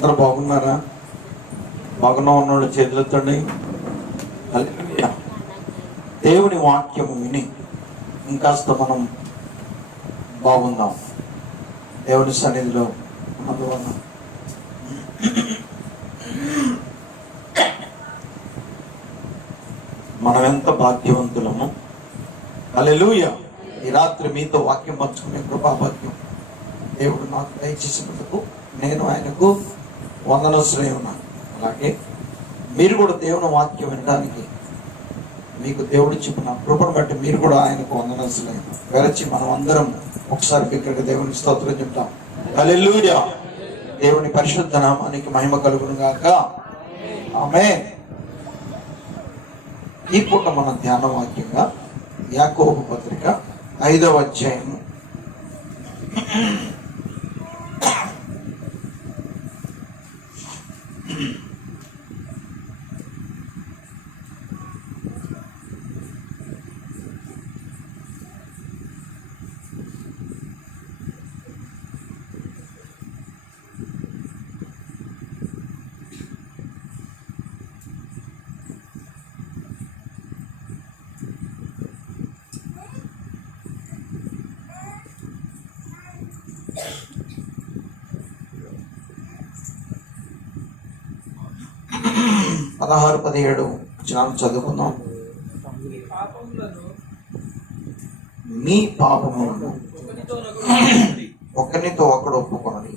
అందరూ బాగున్నారా? బాగున్నా ఉన్నోళ్ళు చేతులెత్తండి. హల్లెలూయా. దేవుని వాక్యము విని ఇంకాస్త మనం బాగుందాం. దేవుని సన్నిధిలో అందువల్ల మనం ఎంత భాగ్యవంతులము. హల్లెలూయా. ఈ రాత్రి మీతో వాక్యం పంచుకునే కృపాభాగ్యం దేవుడు నాకు దయచేసినందుకు నేను ఆయనకు వందనస్తులై ఉన్నాను. అలాగే మీరు కూడా దేవుని వాక్యం వినడానికి మీకు దేవుడు చెప్పిన కృపను బట్టి మీరు కూడా ఆయనకు వందనస్తులై వెరచి మనం అందరం ఒకసారి ఇక్కడికి దేవుని స్తోత్రం చెప్తాం. హల్లెలూయా. దేవుని పరిశుద్ధ నామానికి మహిమ కలుగును గాక. ఆమేన్. ఈ పూట మన ధ్యాన వాక్యంగా యాకోబు పత్రిక 5వ అధ్యాయం పదహారు 17 చదువుకుందాం. మీ పాపములను ఒకరితో ఒకడు ఒప్పుకొనడి,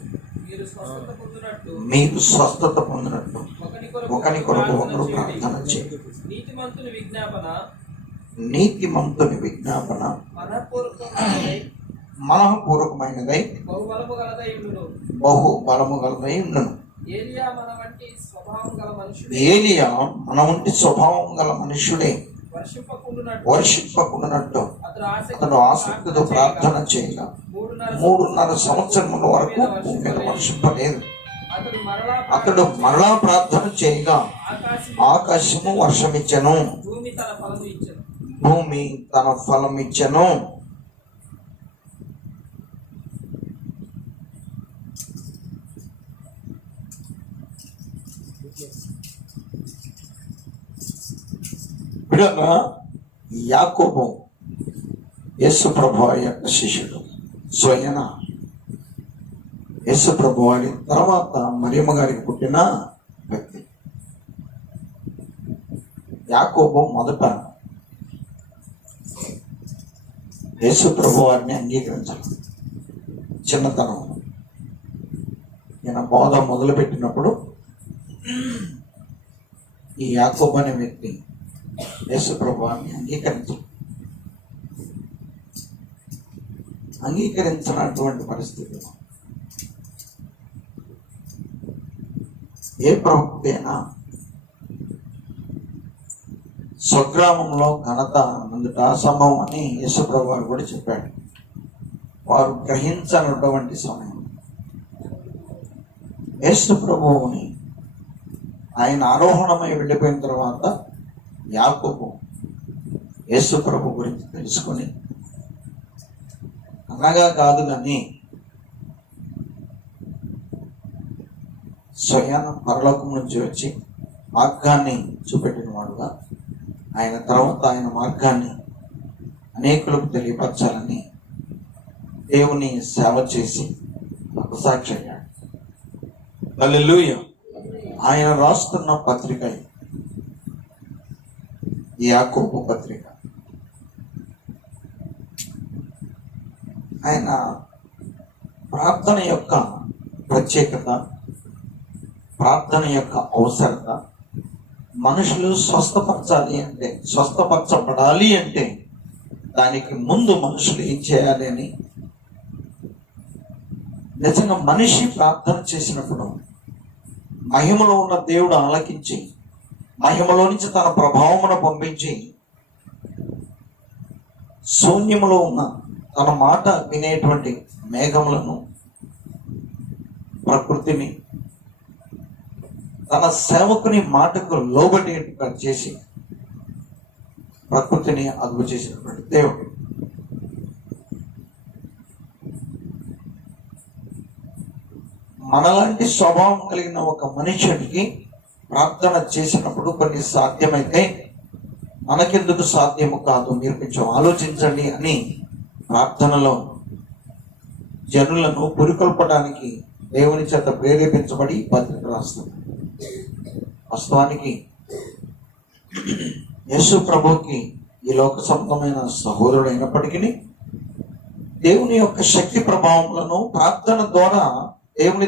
మీరు స్వస్థత పొందినట్టు ఒకరి కొరకు ఒకరు ప్రార్థన చేయండి. నీతిమంతుని విజ్ఞాపన మనఃపూర్వకమైనదై బహు బలము గలదై ఉండును. ఏలియా మన వంటి స్వభావం గల మనుష్యుడే వర్షింపకుండానట్టు అతను ఆసక్తితో ప్రార్థన చేయగా 3.5 సంవత్సరముల వరకు భూమి మీద వర్షింపలేదు. అతడు మరలా ప్రార్థన చేయగా ఆకాశము వర్షమిచ్చెను, భూమి తన ఫలం ఇచ్చెను. యాకోబు యేసు ప్రభువు యొక్క శిష్యుడు. స్వయన యేసు ప్రభువు వారి తర్వాత మరియమ్మ గారికి పుట్టిన వ్యక్తి. యాకోబు మొదట యేసు ప్రభువు వారిని అంగీకరించాలి. చిన్నతనం ఈయన బోధ మొదలుపెట్టినప్పుడు ఈ యాకోబు అనే వ్యక్తి యేసు ప్రభువాన్ని అంగీకరించినటువంటి పరిస్థితులు ఏ ప్రవక్త అయినా స్వగ్రామంలో ఘనత అందుట అసంభవం అని యేసు ప్రభువారు కూడా చెప్పాడు. వారు గ్రహించనటువంటి సమయం యేసు ప్రభువుని ఆయన ఆరోహణమై వెళ్ళిపోయిన తర్వాత యాకోబు యేసు ప్రభు గురించి తెలుసుకొని అనగా కాదు కానీ స్వయాన పరలోకం నుంచి వచ్చి మార్గాన్ని చూపెట్టిన వాడుగా ఆయన తర్వాత ఆయన మార్గాన్ని అనేకులకు తెలియపరచాలని దేవుని సేవ చేసి నాకు సాక్షి అయ్యాడు. హల్లెలూయా. ఆయన రాస్తున్న పత్రిక యాకోబు పత్రిక. ఆయన ప్రార్థన యొక్క ప్రత్యేకత, ప్రార్థన యొక్క అవసరత, మనుషులు స్వస్థపరచబడాలి అంటే దానికి ముందు మనుషులు ఏం చేయాలి అని, నిజంగా మనిషి ప్రార్థన చేసినప్పుడు మహిమలో ఉన్న దేవుడు ఆలకించి మహిమలో నుంచి తన ప్రభావమును పంపించి శూన్యములో ఉన్న తన మాట వినేటువంటి మేఘములను, ప్రకృతిని తన సేవకుని మాటకు లోబడేట్టుగా చేసి ప్రకృతిని అదుపు చేసినటువంటి దేవుడు. మనలాంటి స్వభావం కలిగిన ఒక మనుషుడికి ప్రార్థన చేసినప్పుడు కొన్ని సాధ్యమైతే మనకెందుకు సాధ్యము కాదు, మీరు కొంచెం ఆలోచించండి అని ప్రార్థనలో జనులను పురికొల్పడానికి దేవుని చేత ప్రేరేపించబడి పత్రిక రాస్తాం. వాస్తవానికి యేసు ప్రభుకి ఈ లోక సంబంధమైన సహోదరుడు అయినప్పటికీ దేవుని యొక్క శక్తి ప్రభావములను ప్రార్థన ద్వారా దేవుని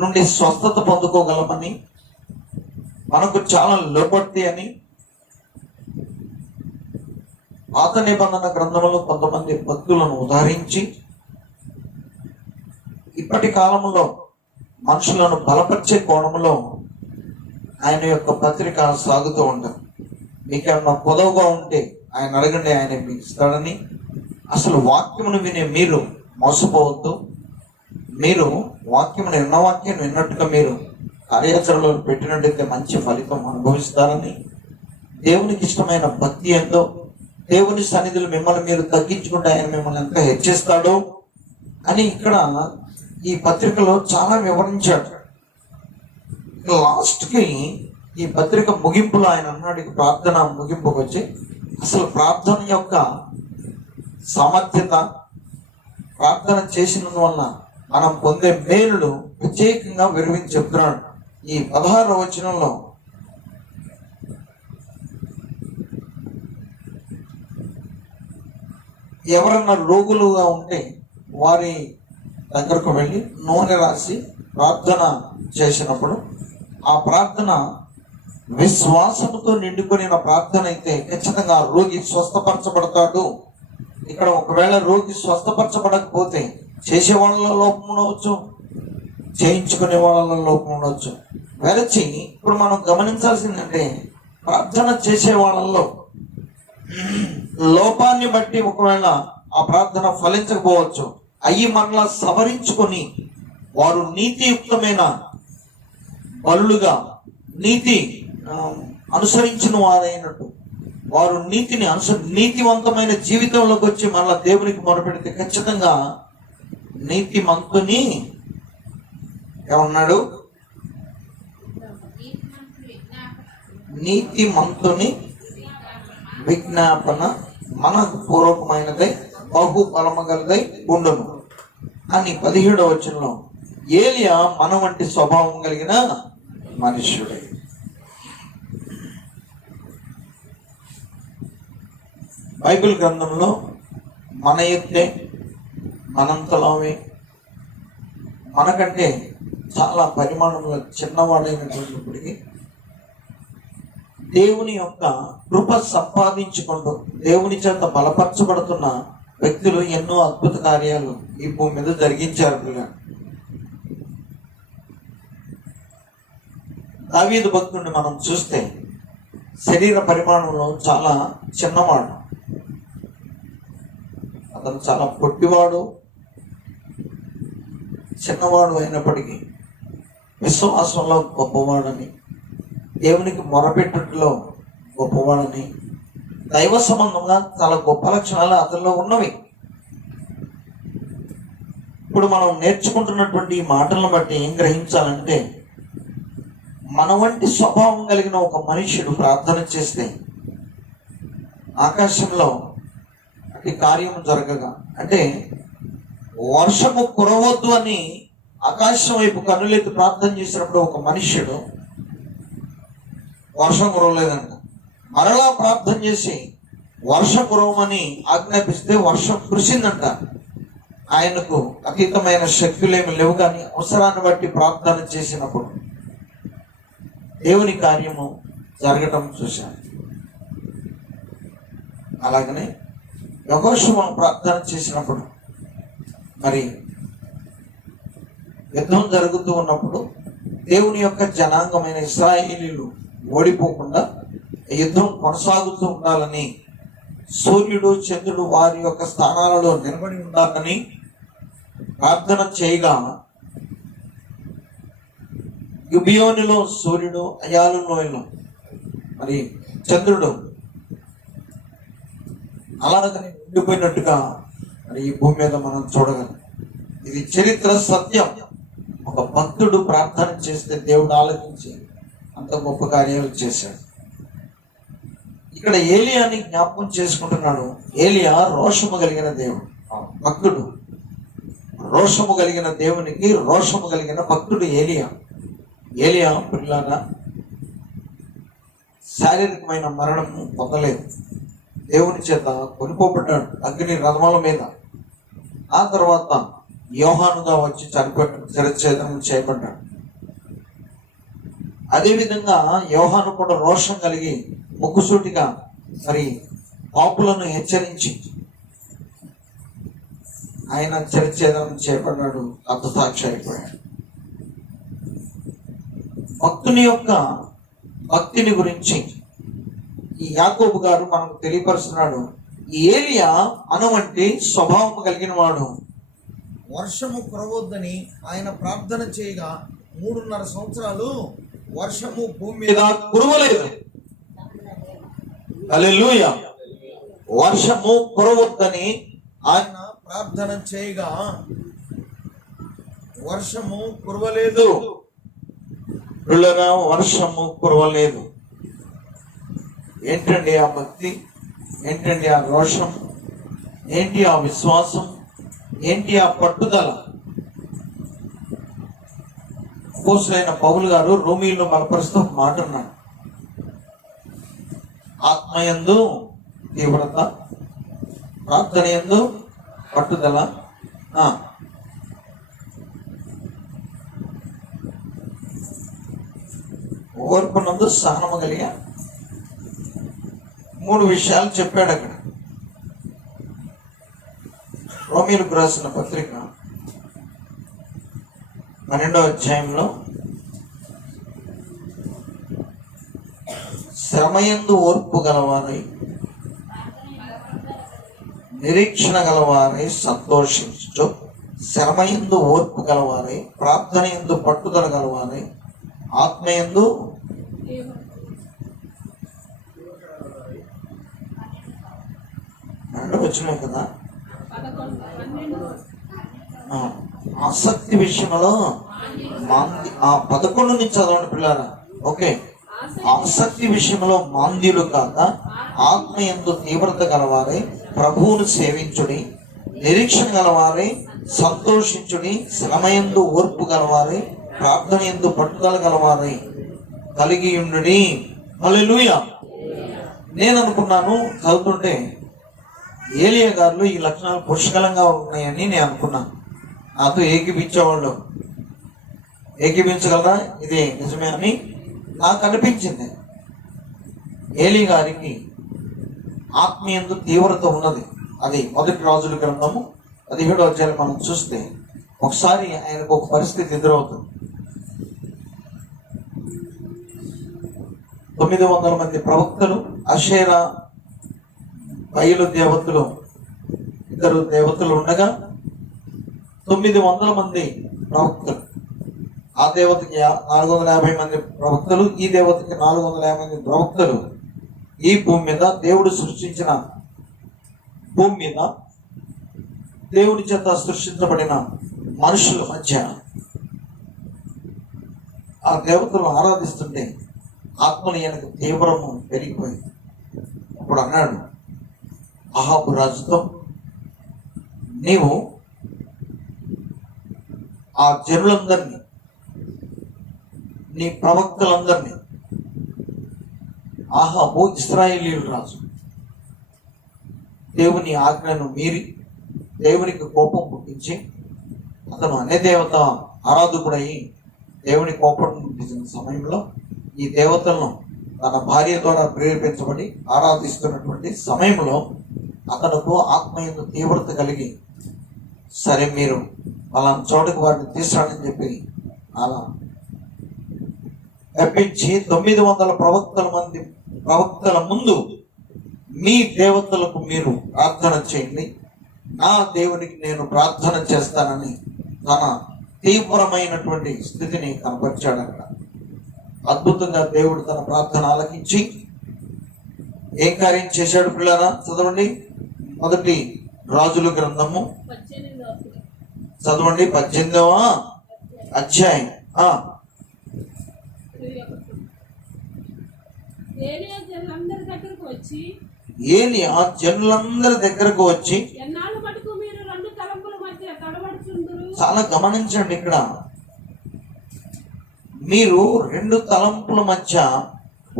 నుండి స్వస్థత పొందుకోగలమని, మనకు చాలా లోబట్టి అని పాత నిబంధన గ్రంథంలో కొంతమంది భక్తులను ఉదాహరించి ఇప్పటి కాలంలో మనుషులను బలపరిచే కోణంలో ఆయన యొక్క పత్రిక సాగుతూ ఉంటారు. మీకేమన్నా పొదవుగా ఉంటే ఆయన అడగండి, ఆయన మీకు ఇస్తాడని. అసలు వాక్యమును వినే మీరు మోసపోవద్దు. మీరు వాక్యమును ఎన్న వాక్యం విన్నట్టుగా మీరు కార్యాచరణలో పెట్టినట్టయితే మంచి ఫలితం అనుభవిస్తారని, దేవునికి ఇష్టమైన భక్తి ఎంతో, దేవుని సన్నిధులు మిమ్మల్ని మీరు తగ్గించుకుంటే ఆయన మిమ్మల్ని ఎంత హెచ్చిస్తాడో అని ఇక్కడ ఈ పత్రికలో చాలా వివరించాడు. లాస్ట్కి ఈ పత్రిక ముగింపులో ఆయన అన్నాడు, ప్రార్థన ముగింపుకు వచ్చి అసలు ప్రార్థన యొక్క సామర్థ్యత, ప్రార్థన చేసినందువల్ల మనం పొందే మేలులు ప్రత్యేకంగా వివరించి చెప్తున్నాడు. ఈ 16వ వచనంలో ఎవరన్నా రోగులుగా ఉంటే వారి దగ్గరకు వెళ్ళి నూనె రాసి ప్రార్థన చేసినప్పుడు ఆ ప్రార్థన విశ్వాసంతో నిండుకొనిన ప్రార్థన అయితే ఖచ్చితంగా రోగి స్వస్థపరచబడతాడు. ఇక్కడ ఒకవేళ రోగి స్వస్థపరచబడకపోతే చేసే వాళ్ళలో లోపం ఉండవచ్చు, చేయించుకునే వాళ్ళలో లోపం ఉండవచ్చు. వెరచి ఇప్పుడు మనం గమనించాల్సిందంటే ప్రార్థన చేసే వాళ్ళల్లో లోపాన్ని బట్టి ఒకవేళ ఆ ప్రార్థన ఫలించకపోవచ్చు. అయ్యి మనలా సవరించుకొని వారు నీతియుక్తమైన బలులుగా నీతి అనుసరించిన వారైనట్టు వారు నీతివంతమైన జీవితంలోకి వచ్చి మళ్ళా దేవునికి మొరపెడితే ఖచ్చితంగా నీతిమంతుని ఏమన్నాడు, నీతిమంతుని విజ్ఞాపన మనకు పూర్వకమైనదై బహు బలమగలదై ఉండును అని 17వ వచనంలో ఏలియా మన వంటి స్వభావం కలిగిన మనుష్యుడే. బైబిల్ గ్రంథంలో మన ఎత్తే మనంతలామే మనకంటే చాలా పరిమాణంలో చిన్నవాడైనటువంటిప్పటికీ దేవుని యొక్క కృప సంపాదించుకుంటూ దేవుని చేత బలపరచబడుతున్న వ్యక్తులు ఎన్నో అద్భుత కార్యాలు ఈ భూమి మీద జరిగించారు. దావీదు భక్తుడిని మనం చూస్తే శరీర పరిమాణంలో చాలా చిన్నవాడు, అతను చాలా పొట్టివాడు, చిన్నవాడు అయినప్పటికీ విశ్వాసంలో గొప్పవాడని, దేవునికి మొరపెట్టులో గొప్పవాడని, దైవ సంబంధంగా చాలా గొప్ప లక్షణాలు అతనిలో ఉన్నవి. ఇప్పుడు మనం నేర్చుకుంటున్నటువంటి ఈ మాటలను బట్టి ఏం గ్రహించాలంటే, మన వంటి స్వభావం కలిగిన ఒక మనుష్యుడు ప్రార్థన చేస్తే ఆకాశంలో అట్టి కార్యం జరగగా, అంటే వర్షము కురవద్దు అని ఆకాశం వైపు కన్నులెత్తి ప్రార్థన చేసినప్పుడు ఒక మనుష్యుడు వర్షం కురవలేదంట. మరలా ప్రార్థన చేసి వర్షం కురవమని ఆజ్ఞాపిస్తే వర్షం కురిసిందంట. ఆయనకు అతీతమైన శక్తులేమి లేవు, కానీ అవసరాన్ని బట్టి ప్రార్థన చేసినప్పుడు దేవుని కార్యము జరగటం చూశాను. అలాగనే యెహోషువ ప్రార్థన చేసినప్పుడు, మరి యుద్ధం జరుగుతూ ఉన్నప్పుడు దేవుని యొక్క జనాంగమైన ఇశ్రాయేలీయులు ఓడిపోకుండా యుద్ధం కొనసాగుతూ ఉండాలని, సూర్యుడు చంద్రుడు వారి యొక్క స్థానాలలో నిలబడి ఉండాలని ప్రార్థన చేయగా, గిబియోనులో సూర్యుడు, అయాలు లోయలో మరి చంద్రుడు అలాగని ఉండిపోయినట్టుగా మరి ఈ భూమి మీద మనం చూడగలం. ఇది చరిత్ర సత్యం. ఒక భక్తుడు ప్రార్థన చేస్తే దేవుడు ఆలకించి అంత గొప్ప కార్యాలు చేశాడు. ఇక్కడ ఏలియాని జ్ఞాపకం చేసుకుంటున్నాడు. ఏలియా రోషము కలిగిన దేవుడు, భక్తుడు. రోషము కలిగిన దేవునికి రోషము కలిగిన భక్తుడు ఏలియా. ఏలియా పిల్లగా శారీరకమైన మరణము పొందలేదు, దేవుని చేత కొనుకోబడ్డాడు అగ్ని రథముల మీద. ఆ తర్వాత యోహానుగా వచ్చి శిరచ్ఛేదనం చేయబడ్డాడు. అదేవిధంగా యోహాను కూడా రోషం కలిగి ముక్కుసూటిగా మరి పాపులను హెచ్చరించి ఆయన శిరచ్ఛేదనం చేయబడ్డాడు, హతసాక్షి అయిపోయాడు. భక్తుని యొక్క భక్తిని గురించి ఈ యాకోబు గారు మనకు తెలియపరుస్తున్నాడు. ఏలియా అనువంటి స్వభావం కలిగిన వాడు. వర్షము కురవద్దని ఆయన ప్రార్థన చేయగా 3.5 సంవత్సరాలు వర్షము భూమి మీద కురవలేదు. హల్లెలూయా. వర్షము కురవద్దని ఆయన ప్రార్థన చేయగా వర్షము కురవలేదు. వర్షము కురవలేదు. ఏంటండి ఆ భక్తి? ఏంటండి ఆ రోషం? ఏంటి ఆ విశ్వాసం? ఏంటి ఆ పట్టుదల? అపోస్తలుడైన పౌలు గారు రోమీయులను బలపరుస్తూ ఒక మాట అన్నాడు, ఆత్మయందు తీవ్రత, ప్రార్థన యందు పట్టుదల, ఓర్పునందు సహనము కలిగా 3 విషయాలు చెప్పాడు అక్కడ. రోమీయులకు రాసిన పత్రిక 12వ అధ్యాయంలో శ్రమయందు ఓర్పు గలవారై, నిరీక్షణ గలవారై సంతోషించు, శ్రమయందు ఓర్పు గలవారై, ప్రార్థన యందు పట్టుదల గలవారై, ఆత్మయందు వచ్చినాయి కదా. ఆసక్తి విషయంలో 11 నుంచి చదవండి పిల్లారా. ఓకే, ఆసక్తి విషయంలో మాంద్యులు కాక ఆత్మయందు తీవ్రత గలవారై ప్రభువును సేవించుడి, నిరీక్షణ గలవారై సంతోషించుడి, శ్రమయందు ఓర్పు గలవారై, ప్రార్థన యందు పట్టుదల గలవారై కలిగి ఉండుడి. హల్లెలూయా. నేను అనుకున్నాను చదువుతుంటే ఏలియా గారు ఈ లక్షణాలు పుష్కలంగా ఉన్నాయని నేను అనుకున్నాను. నాతో ఏకీపించేవాళ్ళు ఏకీపించగలరా ఇది నిజమే అని నాకు అనిపించింది. ఏలీ గారికి ఆత్మీయందు తీవ్రత ఉన్నది. అది 1 రాజుల గ్రంథము 17వ అధ్యాయం మనం చూస్తే ఒకసారి ఆయనకు ఒక పరిస్థితి ఎదురవుతుంది. 900 మంది ప్రవక్తలు, అషేరా బయలు దేవతలు 2 దేవతలు ఉండగా 900 మంది ప్రవక్తలు. ఆ దేవతకి 450 మంది ప్రవక్తలు, ఈ దేవతకి 450 మంది ప్రవక్తలు. ఈ భూమి మీద దేవుడు సృష్టించిన భూమి మీద దేవుడి చేత సృష్టించబడిన మనుషుల మధ్య ఆ దేవతలను ఆరాధిస్తుంటే ఆత్మని ఆయనకు తీవ్రము పెరిగిపోయింది. అప్పుడు అన్నాడు అహాబు రాజుతో, నీవు ఆ జనులందరినీ, నీ ప్రవక్తలందరినీ, అహాబు ఇశ్రాయేలీయుల రాజు, దేవుని ఆజ్ఞను మీరి దేవునికి కోపం పుట్టించి అతను అనే దేవత ఆరాధకుడై దేవుని కోపం పుట్టించిన సమయంలో ఈ దేవతలను తన భార్య ద్వారా ప్రేరేపించబడి ఆరాధిస్తున్నటువంటి సమయంలో అతనుకు ఆత్మయందు తీవ్రత కలిగి, సరే మీరు అలాంటి చోటుకు వారిని తీసుకురాడని చెప్పి అలా తప్పించి 900 ప్రవక్తల ముందు మీ దేవతలకు మీరు ప్రార్థన చేయండి, నా దేవునికి నేను ప్రార్థన చేస్తానని తన తీవ్రమైనటువంటి స్థితిని కనపరిచాడు. అక్కడ అద్భుతంగా దేవుడు తన ప్రార్థన ఆలకించి ఏం కార్యం చేశాడు పిల్లరా? చదవండి 1 రాజుల గ్రంథము చదవండి 18వ అధ్యాయం ఏలియా జనులందరి దగ్గరకు వచ్చి ఏలియా జనులందరి దగ్గరకు వచ్చి ఎన్నాళ్ళు మటుకు మీరు రెండు తలంపుల మధ్య తడబడుచుందురు. చాలా గమనించండి, ఇక్కడ మీరు రెండు తలంపుల మధ్య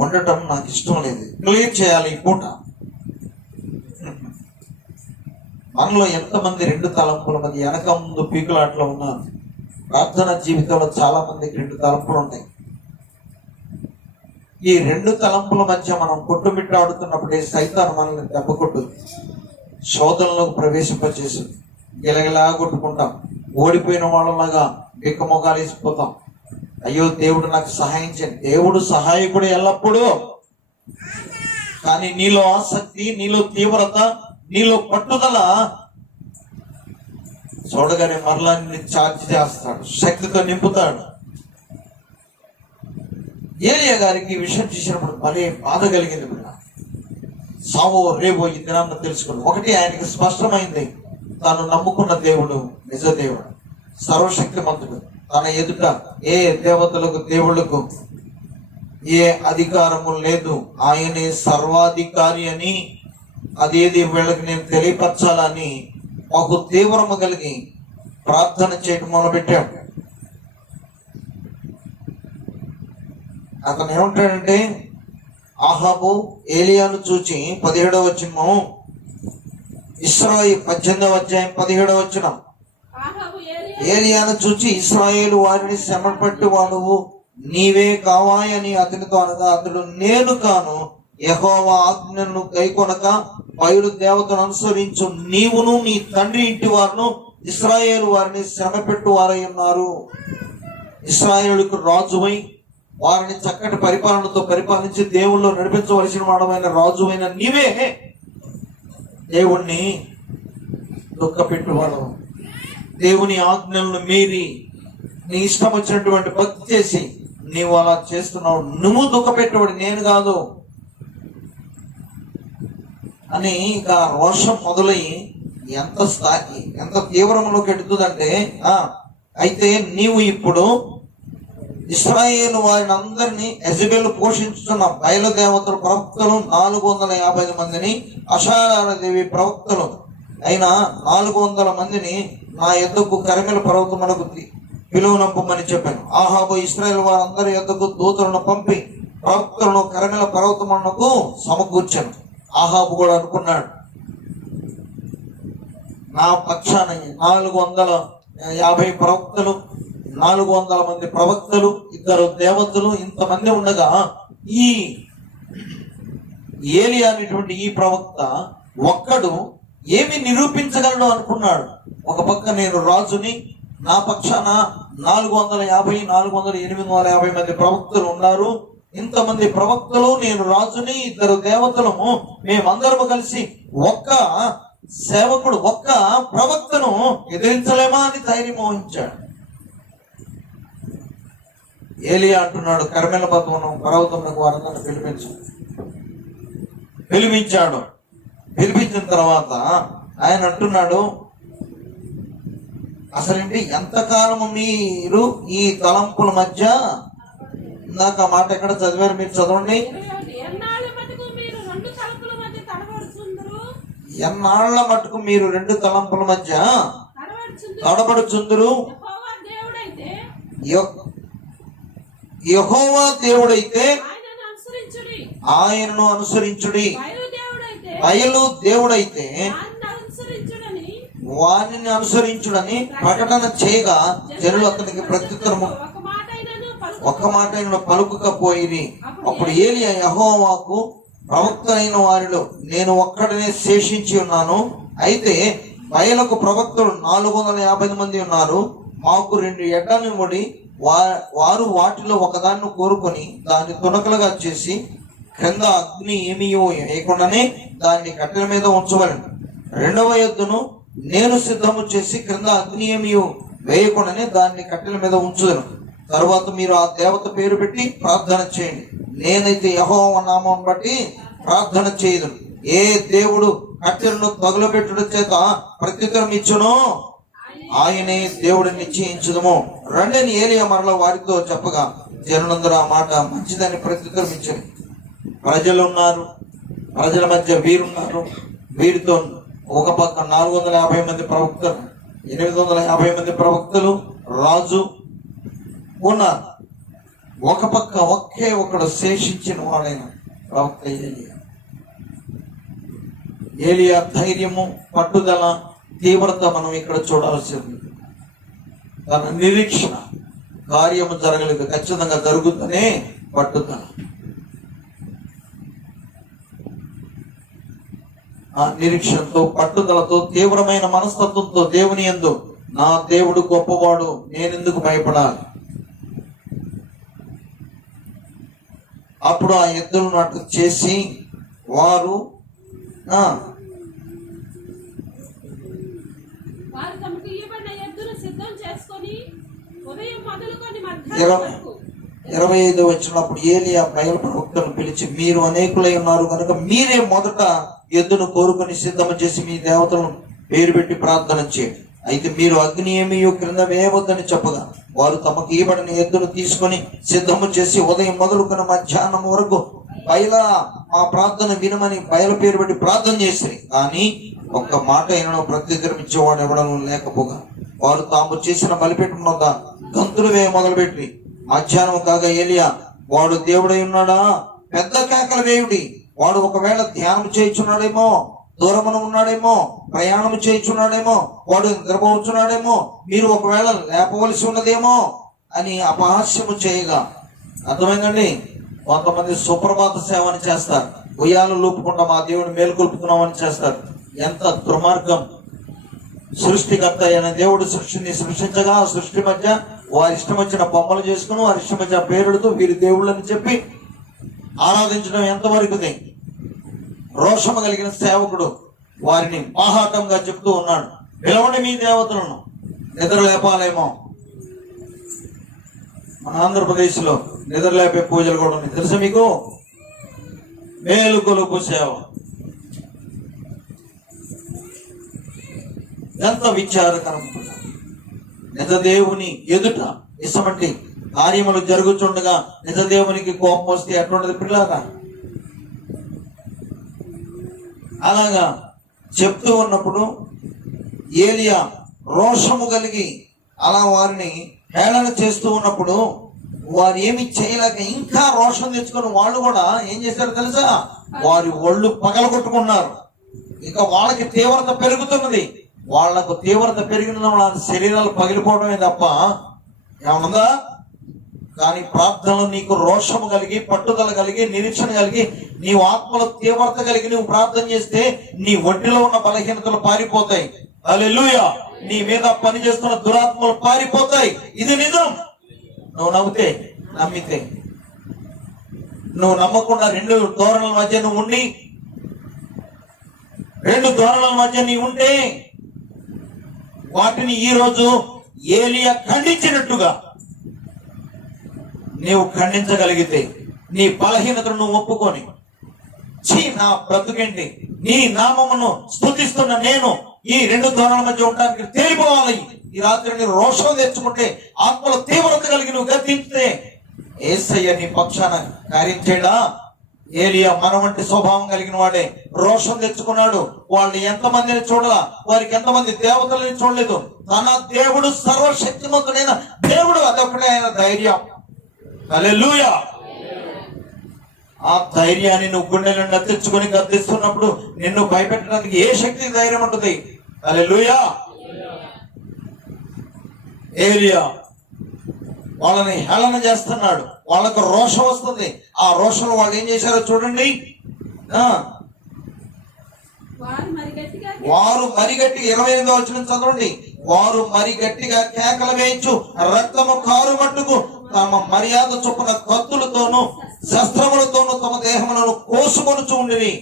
ఉండటం నాకు ఇష్టం లేదు. క్లియర్ చేయాలి ఈ పూట. మనలో ఎంతమంది రెండు తలంపుల మధ్య వెనక ముందు పీకులాట్లో ఉన్నారు? ప్రార్థన జీవితంలో చాలా మందికి రెండు తలంపులు ఉంటాయి. ఈ రెండు తలంపుల మధ్య మనం కొట్టుమిట్టాడుతున్నప్పుడే సైతాను మనల్ని దెబ్బ కొట్టుద్ది, శోధనలోకి ప్రవేశింపచేసింది. గిలగిలా కొట్టుకుంటాం, ఓడిపోయిన వాళ్ళలాగా బిక్కమొగాలు వేసిపోతాం. అయ్యో దేవుడు నాకు సహాయం చేయండి. దేవుడు సహాయకుడు ఎల్లప్పుడూ. కానీ నీలో ఆసక్తి, నీలో తీవ్రత, నీలో పట్టుదల చూడగానే మరలా నిన్ను ఛార్జ్ చేస్తాడు, శక్తితో నింపుతాడు. ఏలియా గారికి ఈ విషయం చూసినప్పుడు మరే బాధ కలిగింది. సావో రేవో ఈ దినాన్ని తెలుసుకుని ఒకటి ఆయనకి స్పష్టమైంది, తాను నమ్ముకున్న దేవుడు నిజ దేవుడు, సర్వశక్తిమంతుడు. తన ఎదుట ఏ దేవతలకు దేవుళ్లకు ఏ అధికారము లేదు, ఆయనే సర్వాధికారి అని అదేది వీళ్ళకి నేను తెలియపరచాలని మాకు తీవ్రము కలిగి ప్రార్థన చేయటం మొదలుపెట్టాడు. అతను ఏమంటాడంటే, ఆహాబు ఏలియాను చూచి 17వ వచనం, ఇశ్రాయేలు 18వ అధ్యాయం 17వ వచనం, ఆహాబు ఏలియాను చూచి ఇశ్రాయేలు వారిని శ్రమ పట్టి వాడువు నీవే కావాయని అతనితో అనగా, అతడు నేను కాను, యెహోవా ఆజ్ఞను గైకొనక బయలు దేవతను అనుసరించు నీవును నీ తండ్రి ఇంటి వారును ఇశ్రాయేలు వారిని శ్రమ పెట్టు వారై ఉన్నారు. ఇశ్రాయేలుకు రాజువై వారిని చక్కటి పరిపాలనతో పరిపాలించి దేవుళ్ళు నడిపించవలసిన వాడమైన రాజువైన నీవే దేవుణ్ణి దుఃఖపెట్టువాడు. దేవుని ఆజ్ఞలను మీరి నీ ఇష్టం వచ్చినటువంటి భక్తి చేసి నీవు అలా చేస్తున్నావు, నువ్వు దుఃఖపెట్టేవాడు, నేను కాదు అని ఇక రోషం మొదలయ్యి ఎంత తీవ్రంలోకి ఎడుతుందంటే, అయితే నీవు ఇప్పుడు ఇశ్రాయేలు వారిని అందరినీ యెజబెలు పోషించుతున్న బయలుదేవతల ప్రవక్తలు 450 మందిని, అషారాదేవి ప్రవక్తలు అయిన 400 మందిని నా యొద్దకు కర్మెల పర్వతమునకు పిలువనంపమని చెప్పాను. ఆహాబు ఇశ్రాయేలు వారందరి యొద్దకు దూతలను పంపి ప్రవక్తలను కర్మెల పర్వతమునకు సమకూర్చాను. ఆహాబు కూడా అనుకున్నాడు, నా పక్షాన 450 ప్రవక్తలు, 400 మంది ప్రవక్తలు, 2 దేవతలు, ఇంతమంది ఉండగా ఈ ఏలియా అనేటువంటి ఈ ప్రవక్త ఒక్కడు ఏమి నిరూపించగలను అనుకున్నాడు. ఒక పక్క నేను రాజుని, నా పక్షాన 450, 850 మంది ప్రవక్తలు ఉన్నారు, ఇంతమంది ప్రవక్తలు, నేను రాజుని, 2 దేవతలము, మేమందరము కలిసి ఒక్క సేవకుడు, ఒక్క ప్రవక్తను ఎదిరించలేమా అని ధైర్యం వహించాడు. ఏలియా అంటున్నాడు, కర్మెల పర్వతమునకు వారందరిని పిలిపించాడు. పిలిపించిన తర్వాత ఆయన అంటున్నాడు, అసలేంటి ఎంతకాలము మీరు ఈ తలంపుల మధ్య, ఇందాక ఆ మాట ఎక్కడ చదివారు మీరు చదవండి, ఎన్నాళ్ళ మటుకు మీరు రెండు తలంపుల మధ్య తడబడుచుందురు. యెహోవా దేవుడైతే ఆయనను అనుసరించుడి, బయలు దేవుడైతే వారిని అనుసరించుడని ప్రకటన చేయగా జనులు అతనికి ప్రత్యుత్తరము ఒక్క మాట పలుకకపోయిరి. అప్పుడు ఏలియా యెహోవాకు, ప్రవక్తలైన వారిలో నేను ఒక్కడనే శేషించి ఉన్నాను, అయితే బయలకు ప్రవక్తలు 450 మంది ఉన్నారు, మాకు 2 ఎడ్డనివ్వడి, వారు వాటిలో ఒకదాన్ని కోరుకొని దాన్ని తునకలుగా చేసి క్రింద అగ్ని ఏమీ వేయకుండానే దాన్ని కట్టెల మీద ఉంచవలను. 2వ ఎద్దును నేను సిద్ధము చేసి క్రింద అగ్ని ఏమీ వేయకుండానే దాన్ని కట్టెల మీద ఉంచుదను. తరువాత మీరు ఆ దేవత పేరు పెట్టి ప్రార్థన చేయండి. నేనైతే యెహోవా నామం బట్టి ప్రార్థన చేయదును. ఏ దేవుడు కట్టెలను తగులబెట్టుట చేత ప్రత్యుత్తరం ఇచ్చునో ఆయనే దేవుడు నిశ్చయించుదము రండి అని ఏలియా మరలా వారితో చెప్పగా జనులందరూ ఆ మాట మంచిదని ప్రత్యుత్తరం ఇచ్చారు. ప్రజలు ఉన్నారు, ప్రజల మధ్య వీరున్నారు, వీరితో ఒక పక్క 450 మంది ప్రవక్తలు, 850 మంది ప్రవక్తలు, రాజు ఉన్నారు. ఒక పక్క ఒకే ఒకడు శేషించిన వాడైన ప్రవక్త ఏలియా. ఏలియా ధైర్యము, పట్టుదల, తీవ్రత మనం ఇక్కడ చూడాల్సింది. తన నిరీక్షణ కార్యము జరగలేదు, ఖచ్చితంగా జరుగుతుందనే పట్టుదల. ఆ నిరీక్షణతో, పట్టుదలతో, తీవ్రమైన మనస్తత్వంతో దేవుని యందు నా దేవుడు గొప్పవాడు, నేనెందుకు భయపడాలి. అప్పుడు ఆ ఎద్దులను అటు చేసి వారు వారు తమకు ఇవ్వబడిన ఎద్దును సిద్ధం చేసుకొని ఉదయం మొదలుకొని మధ్యాహ్నం వరకు 25 వచ్చినప్పుడు ఏలియా బయలు ప్రవక్తలను పిలిచి, మీరు అనేకులై ఉన్నారు కనుక మీరే మొదట ఎద్దును కోరుకొని సిద్ధము చేసి మీ దేవతలను పేరు పెట్టి ప్రార్థన చేయండి. అయితే మీరు అగ్ని ఏమీ క్రింద వేయవద్దని చెప్పగా వారు తమకు ఇవ్వబడిన ఎద్దును తీసుకొని సిద్ధము చేసి ఉదయం మొదలుకొని మధ్యాహ్నం వరకు బయల మా ప్రార్థన వినమని బయలు పేరు పెట్టి ప్రార్థన చేసి, కానీ ఒక్క మాట అయినా ప్రత్యుత్తరం ఇచ్చేవాడు ఎవడను లేకపోగా వారు తాము చేసిన బలిపెట్టుకున్న గంతులు వేయ మొదలుపెట్టి మధ్యాహ్నం కాగా ఏలియా, వాడు దేవుడై ఉన్నాడా, పెద్ద కేకలు వేయుడి, వాడు ఒకవేళ ధ్యానం చేయించున్నాడేమో, దూరమున ఉన్నాడేమో, ప్రయాణం చేయించున్నాడేమో, వాడు నిద్రపోవచ్చున్నాడేమో, మీరు ఒకవేళ లేపవలసి ఉన్నదేమో అని అపహాస్యము చేయగా. అర్థమైందండి? కొంతమంది సుప్రభాత సేవని చేస్తారు, ఉయ్యాలు లూపుకుంటా మా దేవుడు మేలుకొల్పుతున్నామని చేస్తారు. ఎంత దుర్మార్గం! సృష్టికర్త అయిన దేవుడు సృష్టిని సృష్టించగా సృష్టి మధ్య వారి ఇష్టం వచ్చిన బొమ్మలు చేసుకుని వారి ఇష్టం వచ్చిన పేరుతో వీరి దేవుళ్ళని చెప్పి ఆరాధించడం ఎంతవరకుది? రోషము కలిగిన సేవకుడు వారిని బాహాటంగా చెప్తూ ఉన్నాడు, పిలవండి మీ దేవతలను, నిద్ర లేపాలేమో. మన ఆంధ్రప్రదేశ్ లో నిద్ర లేపే పూజలు కూడా ఉన్నాయి, తెలుసా మీకు? మేలుకొలుపు సేవ. ఎంత విచారకరం! నిజదేవుని ఎదుట ఇసమంటి కార్యములు జరుగుతుండగా నిజదేవునికి కోపం వస్తే ఎటువంటిది పిల్లారా? అలాగా చెప్తూ ఉన్నప్పుడు ఏలియా రోషము కలిగి అలా వారిని హేళన చేస్తూ ఉన్నప్పుడు వారు ఏమి చేయలేక ఇంకా రోషం తెచ్చుకొని వాళ్ళు కూడా ఏం చేశారు తెలుసా? వారి ఒళ్ళు పగలగొట్టుకున్నారు. ఇక వాళ్ళకి తీవ్రత పెరుగుతున్నది. వాళ్లకు తీవ్రత పెరిగిన వాళ్ళ శరీరాలు పగిలిపోవడమే తప్ప ఏమన్నా. కానీ ప్రార్థనలో నీకు రోషము కలిగి, పట్టుదల కలిగి, నిరీక్షణ కలిగి, నీవు ఆత్మలో తీవ్రత కలిగి నువ్వు ప్రార్థన చేస్తే నీ ఒంటిలో ఉన్న బలహీనతలు పారిపోతాయి. హల్లెలూయా! నీ మీద పనిచేస్తున్న దురాత్మలు పారిపోతాయి. ఇది నిజం. నువ్వు నమ్మితే. నువ్వు నమ్మకుండా రెండు ధోరణుల మధ్య నువ్వు ఉండి, రెండు ధోరణుల మధ్య నీ ఉంటే వాటిని ఈ రోజు ఏలియా ఖండించినట్టుగా నీవు ఖండించగలిగితే, నీ బలహీనతను నువ్వు ఒప్పుకొని, నా బ్రతుకేంటి, నీ నామమును స్తుతిస్తున్న నేను ఈ రెండు ధోరణుల మధ్య ఉండడానికి తేలిపోవాలి. ఈ రాత్రి నీ రోషం తెచ్చుకుంటే, ఆత్మలో తీవ్రత కలిగి నువ్వు గర్తించితే యేసయ్య నీ పక్షాన కార్యం చేయడా? ఏలియా మన వంటి స్వభావం కలిగిన వాడే, రోషం తెచ్చుకున్నాడు. వాళ్ళు ఎంతమందిని చూడలా, వారికి ఎంతమంది దేవతలని చూడలేదు. తన దేవుడు సర్వశక్తిమంతుడైన దేవుడు, అదొక్కడే ఆయన ధైర్యం. హల్లెలూయా! ఆ ధైర్యాన్ని నువ్వు గుండె నుండి తెచ్చుకొని గద్దిస్తున్నప్పుడు నిన్ను భయపెట్టడానికి ఏ శక్తికి ధైర్యం ఉంటుంది? హల్లెలూయా! ఏలియా వాళ్ళని హేళన చేస్తున్నాడు, వాళ్ళకు రోషం వస్తుంది. ఆ రోషంలో వాళ్ళు ఏం చేశారో చూడండి. వారు మరి గట్టిగా 28వ వచనం చదవండి. వారు మరి గట్టిగా కేకలు వేయించు రక్తము కారు మట్టుకు తమ మర్యాద చొప్పున కత్తులతోనూ శస్త్రములతోనూ తమ దేహములను కోసుకొనుచు ఉండిరి.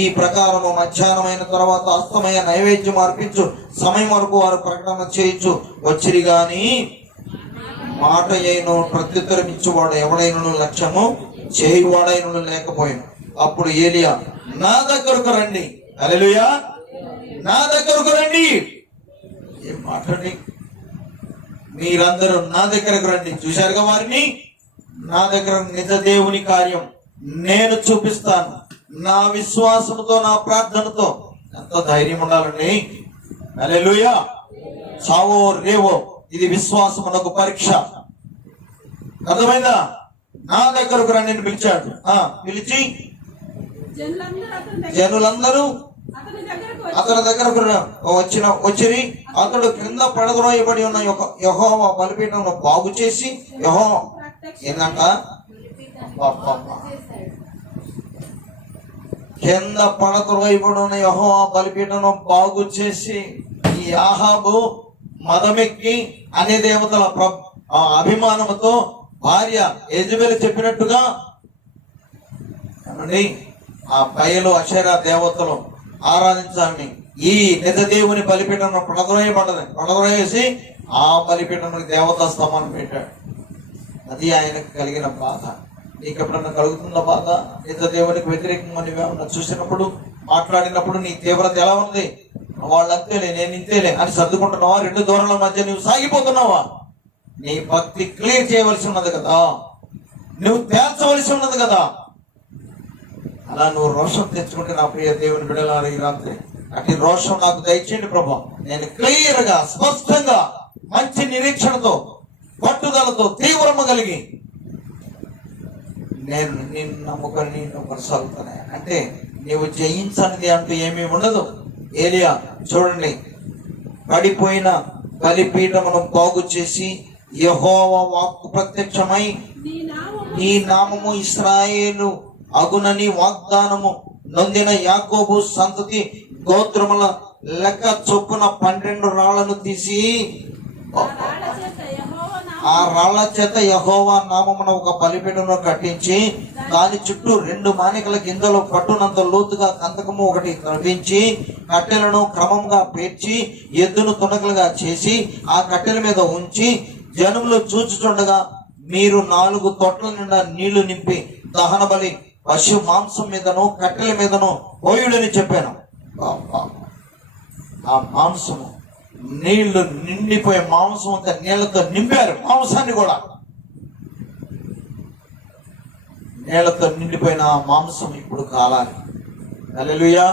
ఈ ప్రకారము మధ్యాహ్నమైన తర్వాత అస్తమయ నైవేద్యం అర్పించు సమయం వరకు వారు ప్రకటన చేయొచ్చు వచ్చిరి గాని మాట అయిన ప్రత్యుత్తరం ఇచ్చేవాడు ఎవడైనను లక్ష్యము చేయువాడైనను లేకపోయాను. అప్పుడు ఏలియా, నా దగ్గరకు రండి. హల్లెలూయా! నా దగ్గరకు రండి. ఏం మాట్లాడి మీరందరూ నా దగ్గరకు రండి. చూశారుగా వారిని? నా దగ్గర నిజ దేవుని కార్యం నేను చూపిస్తాను. నా విశ్వాసంతో, నా ప్రార్థనతో. ఎంతో ధైర్యం ఉండాలండి. హల్లెలూయా. చావో రేవో, ఇది విశ్వాసమునకు పరీక్ష. అర్థమైందా? నా దగ్గరకు రండి అని పిలిచాడు. పిలిచి జనులందరూ అతని దగ్గరకు వచ్చిరి. అతడు కింద పడద్రోయబడి ఉన్న యెహోవా బలిపీఠంలో బాగు చేసి యెహోవా ఏందంట కింద పడద్రోయబడి ఉన్న యెహోవా బలిపీఠంలో బాగు చేసి, ఈ ఆహాబు మదమెక్కి అన్ని దేవతల అభిమానముతో భార్య యెజబెలు చెప్పినట్టుగా ఆ బయలు అషేరా దేవతలు ఆరాధించాలని ఈ నిజ దేవుని బలిపీఠంలో పడద్రోయేసి ఆ బలిపీఠంలోకి దేవతా స్తంభాన్ని పెట్టాడు. అది ఆయనకు కలిగిన బాధ. నీకు ఎప్పుడన్నా కలుగుతున్న బాధ? నిజ దేవునికి వ్యతిరేకంగా నువ్వేమన్నా చూసినప్పుడు, మాట్లాడినప్పుడు నీ తీవ్రత ఎలా ఉంది? వాళ్ళంతేలే, నేను ఇంతేలే అని సర్దుకుంటున్నావా? రెండు దూరాల మధ్య నువ్వు సాగిపోతున్నావా? నీ భక్తి క్లియర్ చేయవలసి ఉన్నది కదా, నువ్వు తేల్చవలసి ఉన్నది కదా. అలా నువ్వు రోషం తెచ్చుకుంటే నా ప్రియ దేవుని బిడ్డలారా, ఈ రాత్రి అటు రోషం నాకు దయచేయండి ప్రభు. నేను క్లియర్ గా, స్పష్టంగా, మంచి నిరీక్షణతో, పట్టుదలతో, తీవ్రమ కలిగి నేను నిన్ను నమ్ముకొని నిన్ను కొనసాగుతాను. అంటే నీవు జయించనిది అంటూ ఏమీ ఉండదు. ఏలియా చూడండి, పడిపోయిన బలిపీఠమును బాగు చేసి యెహోవా వాక్కు ప్రత్యక్షమై, నీ నామము ఇశ్రాయేలు అగునని వాగ్దానము నొందిన యాకోబు సంతతి గోత్రముల లెక్క చొప్పున 12 రాళ్లను తీసి ఆ రాళ్ల చేత యెహోవా నామమున ఒక బలిపీఠమును కట్టించి, దాని చుట్టూ 2 మానికల గింజలు పట్టునంత లోతుగా కందకము ఒకటి తవ్వించి, కట్టెలను క్రమంగా పేర్చి ఎద్దును తునకలుగా చేసి ఆ కట్టెల మీద ఉంచి, జనములు చూచుచుండగా మీరు 4 తొట్ల నిండా నీళ్లు నింపి దహన బలి పశు మాంసం మీదను కట్టెల మీదను పోయుడని చెప్పాను. ఆ మాంసము, నీళ్లు నిండిపోయే మాంసం అంతా నీళ్లతో నింపారు. మాంసాన్ని కూడా నీళ్లతో నిండిపోయిన ఆ మాంసం ఇప్పుడు కాలాలి. హల్లెలూయా.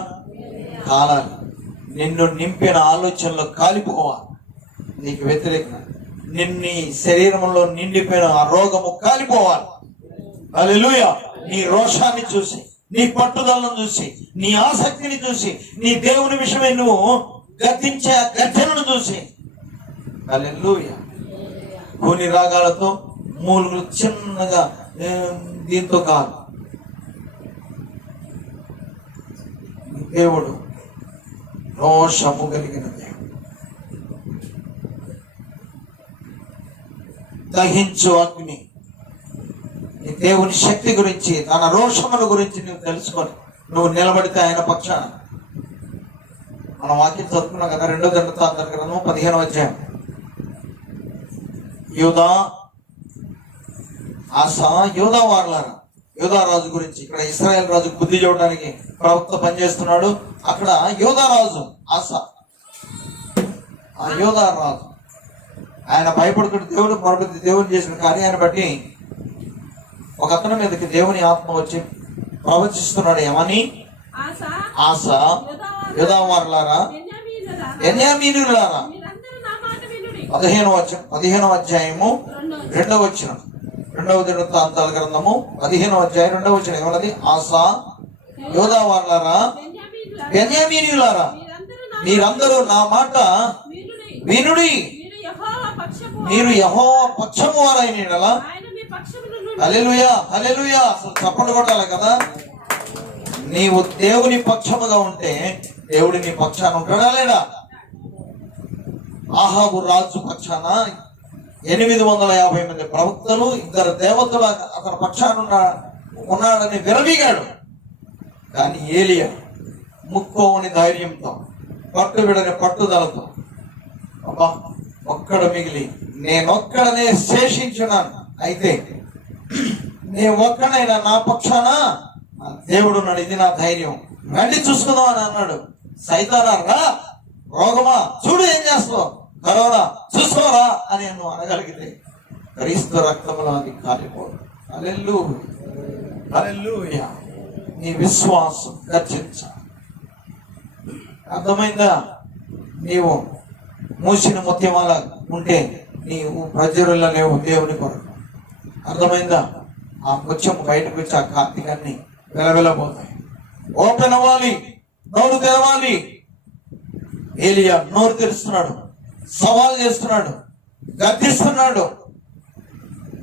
కాలాలి. నిన్ను నింపిన ఆలోచనలు కాలిపోవాలి. నీకు వ్యతిరేకంగా నిన్ను శరీరంలో నిండిపోయిన ఆ రోగము కాలిపోవాలి. హల్లెలూయా. నీ రోషాన్ని చూసి, నీ పట్టుదలను చూసి, నీ ఆసక్తిని చూసి, నీ దేవుని విషయమై నువ్వు గతించే గర్జనను చూసి, హల్లెలూయా, కొన్ని రాగాలతో మూలుగులు చిన్నగా దీంతో కాదు. దేవుడు రోషము కలిగిన దేవుడు. దహించు అగ్ని. నీ దేవుని శక్తి గురించి, తన రోషముల గురించి నువ్వు తెలుసుకొని నువ్వు నిలబడితే ఆయన పక్షాన. మనం వాక్యం చదువుకున్నాం కదా, 2వ దినవృత్తాంతాల గ్రంథం 15వ అధ్యాయం. యూదా ఆసా, యూదా వారలారా, యూదా రాజు గురించి. ఇక్కడ ఇశ్రాయేల్ రాజు బుద్ధి చూడడానికి ప్రవక్త పనిచేస్తున్నాడు. అక్కడ యూదా రాజు ఆసా, ఆ యూదా రాజు ఆయన భయపడుతున్న దేవుడు మరొకటి దేవుడు చేసిన కార్యాన్ని బట్టి ఒక అతని మీదకి దేవుని ఆత్మ వచ్చి ప్రవచిస్తున్నాడు. ఏమని? ఆసా, యూదా వారలారా, బెన్యామీనులారా. 15వ అధ్యాయము 2వ వచనం. 2వ దినవృత్తాంతాల గ్రంథము 15వ అధ్యాయం 2వ వచనం ఏమన్నది? ఆసా, యూదా వారలారా, బెన్యామీనులారా, మీరందరూ నా మాట వినుడి. మీరు యెహోవా పక్షము వారైన యెడల. హల్లెలూయా, హల్లెలూయా. అసలు చప్పట్లు కొట్టాలి కదా. నీవు దేవుని పక్షముగా ఉంటే దేవుడి నీ పక్షాన ఉంటాడా లేడా? ఆహాబు రాజు పక్షాన 850 మంది ప్రవక్తలు, 2 దేవతలు అతని పక్షాన ఉన్నాడని విరవీగాడు. కానీ ఏలియా ముక్కోని ధైర్యంతో, పట్టుబిడని పట్టుదలతో, అబ్బా ఒక్కడ మిగిలి నేనొక్కడనే శేషించున్నాను, అయితే నేను ఒక్కడైనా నా పక్షాన దేవుడు ఉన్నాడు, ఇది నా ధైర్యం, రండి చూసుకుందాం అని అన్నాడు. సైతానా రా, రోగమా చూడు ఏం చేస్తావు, కరోనా చూసుకోరా అని నువ్వు అనగలిగితే క్రీస్తు రక్తంలో అది కాలిపోదు. హల్లెలూయా. నీ విశ్వాసం గర్జించాలి. అర్థమైందా? నీవు మూసిన ముత్యమాల ఉంటే నీవు ప్రజలలో లేవు దేవుని కొరకు. అర్థమైందా? ఆ ముత్యం బయటకు వచ్చి ఆ కార్తీకాన్ని వెలవెలబోతాయి. ఓపెన్ అవ్వాలి, నోరు తెరవాలి. ఏలియా నోరు తెరుస్తున్నాడు, సవాల్ చేస్తున్నాడు, గర్జిస్తున్నాడు.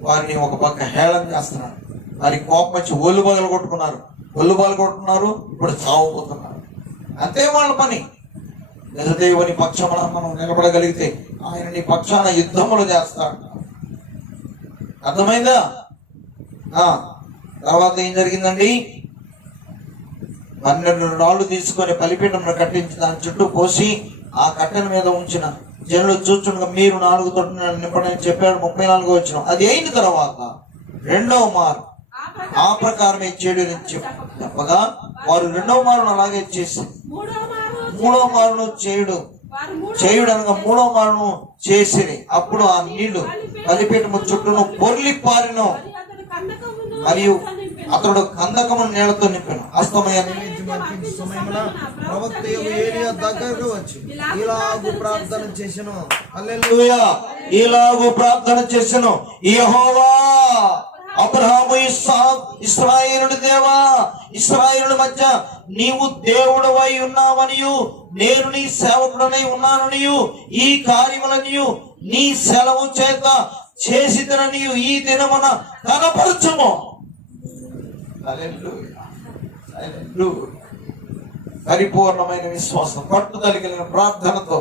వారిని ఒక పక్క హేళన చేస్తున్నాడు. వారి కోపం వచ్చి ఒళ్ళు బగలు కొట్టుకున్నారు. ఇప్పుడు సాగుపోతున్నారు. అంతే వాళ్ళ పని. నిజదేవుని పక్షమున మనం నిలబడగలిగితే ఆయన నీ పక్షాన యుద్ధములు చేస్తాడు. అర్థమైందా? తర్వాత ఏం జరిగిందండి? 12 రాళ్ళు తీసుకొని బలిపీఠమును కట్టించి దాని చుట్టూ పోసి ఆ కట్టెల మీద ఉంచిన జనులు చూచుండగా మీరు 4 తొట్టులను నింపడని చెప్పాడు. 34 వచ్చిన. అది అయిన తర్వాత 2వ మారు ఆ ప్రకారమే చేయడు చెప్పగా వారు 2వ మారును అలాగే చేసి 3వ మారును చేయుడు అనగా 3వ మారును చేసిరి. అప్పుడు ఆ నీళ్లు బలిపీఠము చుట్టూను పొర్లి పారిను, మరియు అతడు కందకమును నీళ్లతో నింపాను. అస్తమయాన్ని ప్రవక్త ఏలియా దగ్గరకు వచ్చి ఇలాగు ప్రార్థన చేసెను. హల్లెలూయా. ఇలాగు ప్రార్థన చేసెను. యెహోవా అబ్రహాము, ఇస్సాకు, ఇశ్రాయేలుని దేవా, ఇశ్రాయేలుల మధ్య నీవు దేవుడవై ఉన్నావనియు నేను నీ సేవకుడనై ఉన్నాననియు ఈ కార్యములనియు నీ సెలవు చేత చేసిదననియు ఈ దినమున కనపరచుము. హల్లెలూయా. హల్లెలూయా. పరిపూర్ణమైన విశ్వాసం, పట్టుదల కలిగిన ప్రార్థనతో,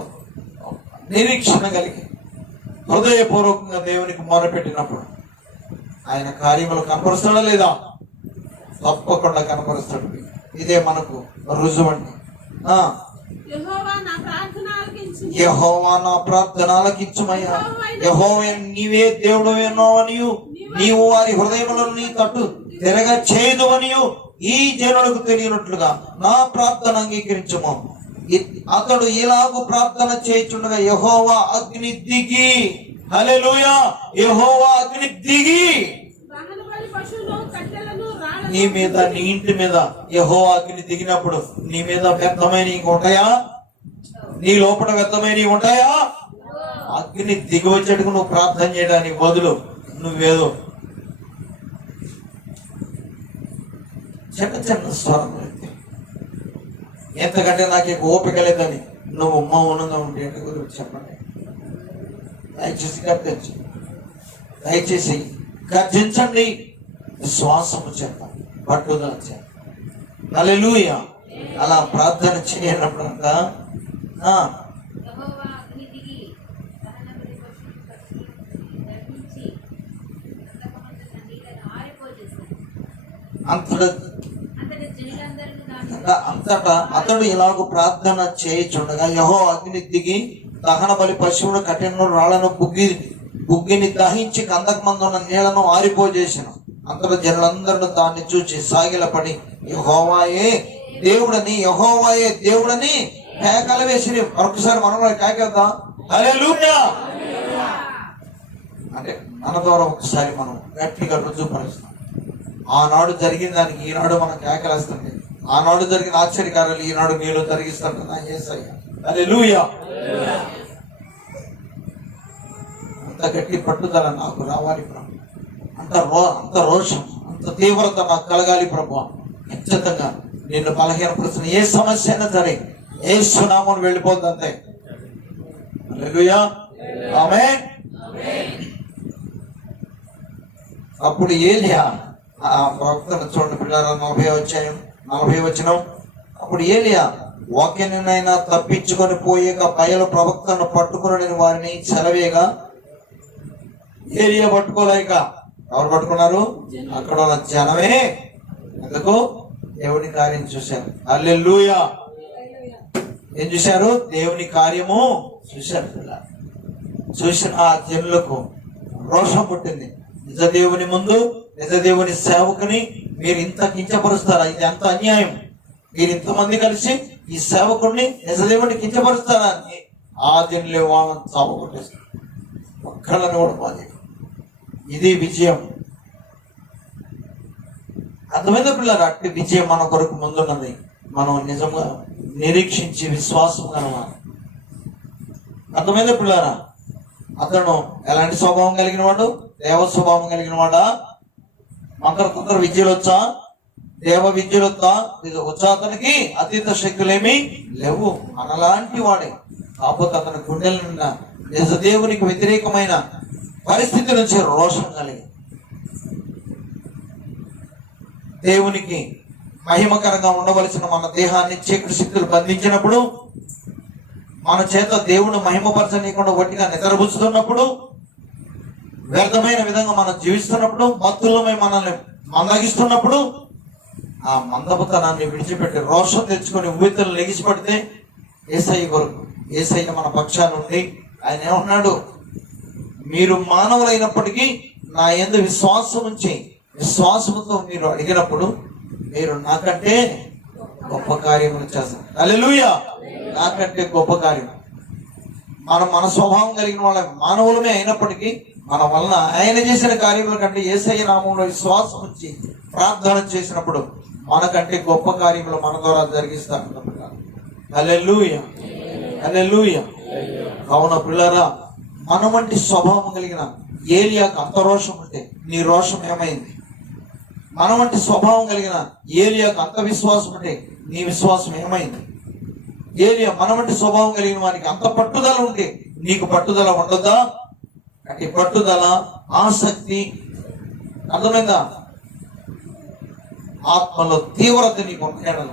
నిరీక్షణ కలిగి హృదయపూర్వకంగా దేవునికి మొరపెట్టినప్పుడు ఆయన కార్యములు కనపరుస్తాడా లేదా? తప్పకుండా కనపరుస్తాడు. ఇదే మనకు రుజువు అండి. యెహోవా నా ప్రార్థన ఆలకించుమయ్యా. యెహోవా నీవే దేవుడు అనియు నీవు వారి హృదయములను నీ తట్టు తిరగ చేయదు అనియు ఈ జనులకు తెలియనట్లుగా నా ప్రార్థన అంగీకరించుము. అతడు ఇలాగూ ప్రార్థన చేయుచుండగా యెహోవా అగ్ని దిగి, హల్లెలూయా, యెహోవా అగ్ని దిగి నీ మీద, నీ ఇంటి మీద యెహోవా అగ్ని దిగినప్పుడు నీ మీద వ్యర్థమైనవి ఉంటాయా? నీ లోపల వ్యర్థమైనవి ఉంటాయా? అగ్ని దిగి వచ్చేట్టుకు నువ్వు ప్రార్థన చేయడానికి బదులు నువ్వేదో చిన్న స్వరం ఎంతకంటే నాకు ఓపిక లేదని నువ్వు మౌనంగా ఉంటే ఎంత గురించి చెప్పండి. దయచేసి గర్జించండి. విశ్వాసము చెప్పండి, పట్టుదల చెప్పండి. హల్లెలూయా. అలా ప్రార్థన చేయనప్పుడంట అంతటా అతడు ఇలాగ ప్రార్థన చేయుచుండగా యెహోవా అగ్ని దిగి దహన బలి పశువును కఠిన రాళ్లను బుగ్గిని దహించి కందకమందు ఉన్న నీళ్లను ఆరిపోజేసాను. అంతటా జనులందరూ దాన్ని చూచి సాగిలపడి యెహోవాయే దేవుడని, యెహోవాయే దేవుడని కేకలు వేసి మరొకసారి మనం కేకేద్దాం. హల్లెలూయా. అంటే మన ద్వారా ఒకసారి మనం గట్టిగా రుజువుపరుస్తాం. ఆనాడు జరిగిన దానికి ఈనాడు మనం కేకలేస్తుంటే, ఆనాడు జరిగిన ఆశ్చర్యకార్యాలు ఈనాడు మీలో జరిగిస్తుంటే నా యేసయ్య. హల్లెలూయా. అంత గట్టి పట్టుదల నాకు రావాలి ప్రభు, అంత రోషం, అంత తీవ్రత నాకు కలగాలి ప్రభు. ఖచ్చితంగా నిన్ను బలహీనపరుస్తున్న ఏ సమస్య అయినా సరే యేసు నామమున వెళ్ళిపోద్ది అంతే. హల్లెలూయా. ఆమేన్. అప్పుడు ఏలియా ఆ ప్రవక్తను చూడండి పిల్లరా, 40 వచనం. అప్పుడు ఏలియా వాక్యనైనా తప్పించుకొని పోయేక బయలు ప్రవక్తను పట్టుకుని వారిని సెలవేగా ఏలియా పట్టుకోలేక ఎవరు పట్టుకున్నారు? అక్కడ ఉన్న జనమే. ఎందుకు? దేవుని కార్యం చూశారు. హల్లెలూయా. ఏం చూశారు? దేవుని కార్యము చూశారు. చూసిన ఆ జనులకు రోషం పుట్టింది. నిజ దేవుని ముందు, నిజ దేవుని సేవకుని మీరు ఇంత కించపరుస్తారా? ఇది ఎంత అన్యాయం! మీరు ఇంతమంది కలిసి ఈ సేవకుడిని, నిజ దేవుడిని కించపరుస్తారా అని ఆదిలో చావగొట్టేస్తాడు, ఒక్కళ్ళని కూడా మాది. ఇది విజయం. అర్థమైందా పిల్లలు? అట్టి విజయం మన కొరకు ముందున్నది. మనం నిజంగా నిరీక్షించి విశ్వాసం కలవాలి. అర్థమైందా పిల్లరా? అతను ఎలాంటి స్వభావం కలిగిన వాడు? దేవ స్వభావం కలిగిన వాడా? మంత్ర విద్యలు వచ్చా? దేవ విద్యలు వచ్చా? అతనికి అతీత శక్తులేమీ లేవు. మనలాంటి వాడే. కాకపోతే అతని గుండెల నిండా నిజ దేవునికి వ్యతిరేకమైన పరిస్థితి నుంచి రోషం కలిగి దేవునికి మహిమకరంగా ఉండవలసిన మన దేహాన్ని చీకటి శక్తులు బంధించినప్పుడు, మన చేత దేవుడు మహిమపరచనీయకుండా ఒట్టిగా నిద్రపుచ్చుతున్నప్పుడు, వ్యర్థమైన విధంగా మనం జీవిస్తున్నప్పుడు, మత్తులమై మనల్ని మందగిస్తున్నప్పుడు, ఆ మందపుతనాన్ని విడిచిపెట్టి రోషం తెచ్చుకొని ఉవ్వెత్తులు లెగిసి పడితే యేసయ్య కొరకు, యేసయ్య మన పక్షాన ఉండి ఆయన ఏమన్నాడు? మీరు మానవులైనప్పటికీ నా యందు విశ్వాసం ఉంచి విశ్వాసంతో మీరు అడిగినప్పుడు మీరు నాకంటే గొప్ప కార్యములు చేస్తారు. హల్లెలూయా! నాకంటే గొప్ప కార్యం. మన స్వభావం కలిగిన వాళ్ళ మానవులమే అయినప్పటికీ మన వలన ఆయన చేసిన కార్యముల కంటే యేసయ్య నామంలో విశ్వాసం ఉంచి ప్రార్థన చేసినప్పుడు మనకంటే గొప్ప కార్యములు మన ద్వారా జరిగిస్తారు. హల్లెలూయా! హల్లెలూయా! కావున పిల్లరా, మన వంటి స్వభావం కలిగిన ఏలియాకు అంత రోషం ఉంటే నీ రోషం ఏమైంది? మన వంటి స్వభావం కలిగిన ఏలియాకు అంత విశ్వాసం ఉంటే నీ విశ్వాసం ఏమైంది? ఏలియా మన వంటి స్వభావం కలిగిన వారికి అంత పట్టుదల ఉంటే నీకు పట్టుదల ఉండదా? అంటే పట్టుదల, ఆసక్తి, అర్థమైందా? ఆత్మలో తీవ్రత నీకు ఉండేలా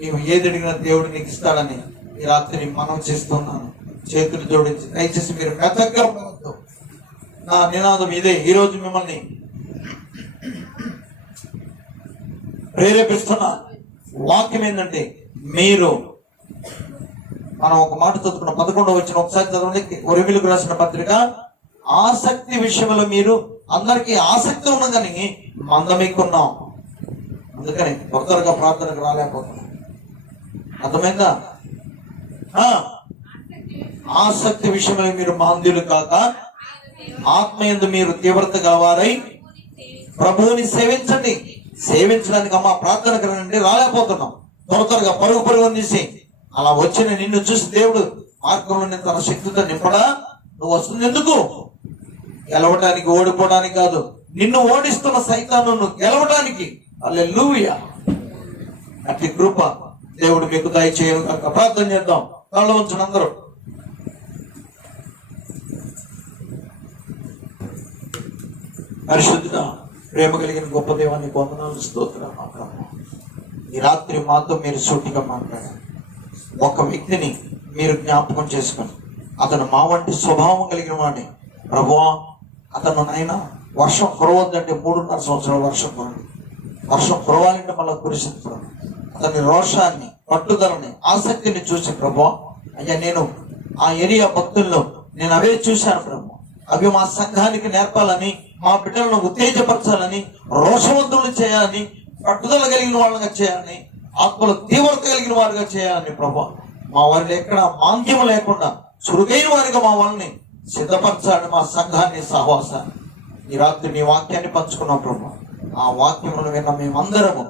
నీవు ఏది అడిగినా దేవుడు నీకు ఇస్తాడని ఈ రాత్రి మనం చేస్తున్నాను. చేతులు జోడించి దయచేసి మీరు మెత్తగా ఉండవద్దు. నా నినాదం ఇదే. ఈరోజు మిమ్మల్ని ప్రేరేపిస్తున్న వాక్యం ఏంటంటే, మనం ఒక మాట చదువుకున్న 11వ వచనం ఒకసారి చదవండి. కొరింథీయులకు రాసిన పత్రిక. ఆసక్తి విషయంలో మీరు అందరికీ ఆసక్తి ఉన్నదని మందమెక్కున్నాం, అందుకని త్వరగా ప్రార్థనకు రాలేకపోతున్నాం. అర్థమైందా? ఆసక్తి విషయంలో మీరు మాంద్యులు కాక ఆత్మయందు మీరు తీవ్రత గలవారై ప్రభువుని సేవించండి. సేవించడానికి అమ్మ ప్రార్థనకు రండి, రాలేకపోతున్నాం. త్వరగా పరుగు తీసి అలా వచ్చిన నిన్ను చూసి దేవుడు మార్గంలో తన శక్తితో నింపడా? నువ్వు వస్తుంది ఎందుకు? గెలవడానికి, ఓడిపోవడానికి కాదు. నిన్ను ఓడిస్తున్న సైతాను నువ్వు గెలవడానికి. హల్లెలూయా! అట్టి కృప దేవుడు మీకు దయచేయను కాక. ప్రార్థన చేద్దాం. కళ్ళు ఉంచండి అందరూ. పరిశుద్ధ ప్రేమ కలిగిన గొప్ప దేవాన్ని వందనాలు, స్తోత్రాలు. ఈ రాత్రి మాతో మీరు సూటిగా మాట్లాడారు. ఒక వ్యక్తిని మీరు జ్ఞాపకం చేసుకొని, అతను మా వంటి స్వభావం కలిగిన వాడిని ప్రభువా, అతను నాయన వర్షం కురవద్దంటే 3.5 సంవత్సరాల వర్షం కురవదు. వర్షం కురవాలంటే మళ్ళీ కురిసిస్తున్నాడు. అతని రోషాన్ని, పట్టుదలని, ఆసక్తిని చూసి ప్రభువా, అయ్యా నేను ఆ ఏరియా భక్తుల్లో నేను అవే చూశాను ప్రభు. అవి మా సంఘానికి నేర్పాలని, మా బిడ్డలను ఉత్తేజపరచాలని, రోషవంతులు చేయాలని, పట్టుదల కలిగిన వాళ్ళగా చేయాలని, ఆత్మల తీవ్రత కలిగిన వారిగా చేయాలని ప్రభు. మా వారిని ఎక్కడ మాంద్యం లేకుండా చురుకైన వారిగా మా వాళ్ళని సిద్ధపరచాలని, మా సంఘాన్ని, సహవాసాన్ని. ఈ రాత్రి నీ వాక్యాన్ని పంచుకున్నాం ప్రభు. ఆ వాక్యములను విన్న మేమందరము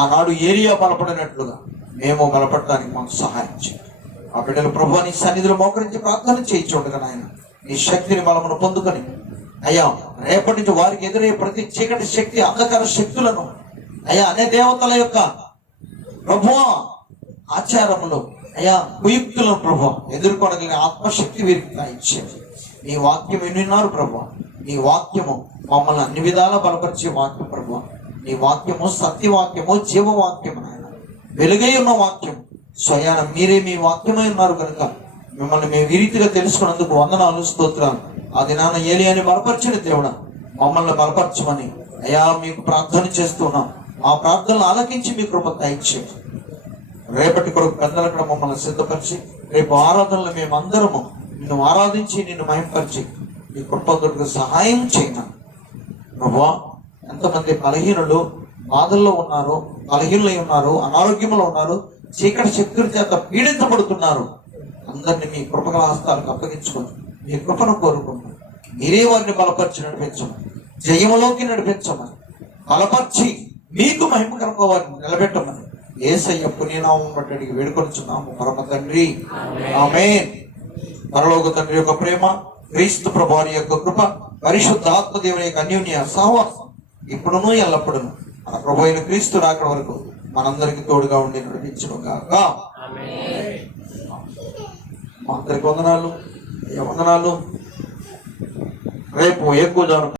ఆనాడు ఏరియా బలపడినట్లుగా మేము బలపడటానికి మాకు సహాయం చేయండి. ఆ బిడ్డలు ప్రభు నీ సన్నిధిలో మోకరించి ప్రార్థన చేయించుండగా నాయన నీ శక్తిని బలమును పొందుకొని అయ్యా రేపటి నుంచి వారికి ఎదురయ్యే ప్రతి చీకటి శక్తి, అంధకార శక్తులను అయ్యా అనే దేవతల యొక్క ప్రభు ఆచారములు, అయ్యా కుయుక్తులను ప్రభు ఎదుర్కొనగలిగిన ఆత్మశక్తి వీరికి ఇచ్చేది. నీ వాక్యం విన్నారు ప్రభు. నీ వాక్యము మమ్మల్ని అన్ని విధాలా బలపరిచే వాక్యం ప్రభు. నీ వాక్యము సత్యవాక్యము, జీవవాక్యము నాయన, వెలుగై ఉన్న వాక్యం. స్వయాన మీరే మీ వాక్యమై ఉన్నారు కనుక మిమ్మల్ని మేము ఈ రీతిగా తెలుసుకున్నందుకు వందనాలు, స్తోత్రాలు. ఆ దినాన ఏలియాని బలపరిచిన దేవుడా మమ్మల్ని బలపరచమని అయ్యా మీకు ప్రార్థన చేస్తున్నాం. మా ప్రార్థనలు ఆలకించి మీ కృప దయచేయండి. రేపటి కొరకు పెద్దలక్కడ మమ్మల్ని సిద్ధపరిచి రేపు ఆరాధనలు మేమందరము నిన్ను ఆరాధించి నిన్ను మహింపరిచి నీ కృపకు సహాయం చేయను ప్రభువా. ఎంతమంది బలహీనులు బాధల్లో ఉన్నారు, బలహీనులై ఉన్నారు, అనారోగ్యంలో ఉన్నారు, చీకటి శక్తుల చేత పీడించబడుతున్నారు. అందరినీ మీ కృపగల హస్తాలకు అప్పగించుకొని మీ కృపను కోరుకుంటున్నాను. మీరే వారిని బలపరిచి నడిపించమని, జయములోకి నడిపించమని, బలపరిచి మీకు మహిమకరంగా వారిని నిలబెట్టమని యేసయ్య పుణ్యనామం బట్టి అడిగి వేడుకొనుచున్నాము పరమ తండ్రి, ఆమేన్. పరలోక తండ్రి యొక్క ప్రేమ, క్రీస్తు ప్రభువారి యొక్క కృప, పరిశుద్ధ ఆత్మదేవుని యొక్క అన్యోన్య సహవాసం ఇప్పుడును ఎల్లప్పుడును మన ప్రభు అయిన క్రీస్తు రాకడ వరకు మనందరికి తోడుగా ఉండి నడిపించును గాక. మా అందరికి వందనాలు. రేపు ఎక్కువ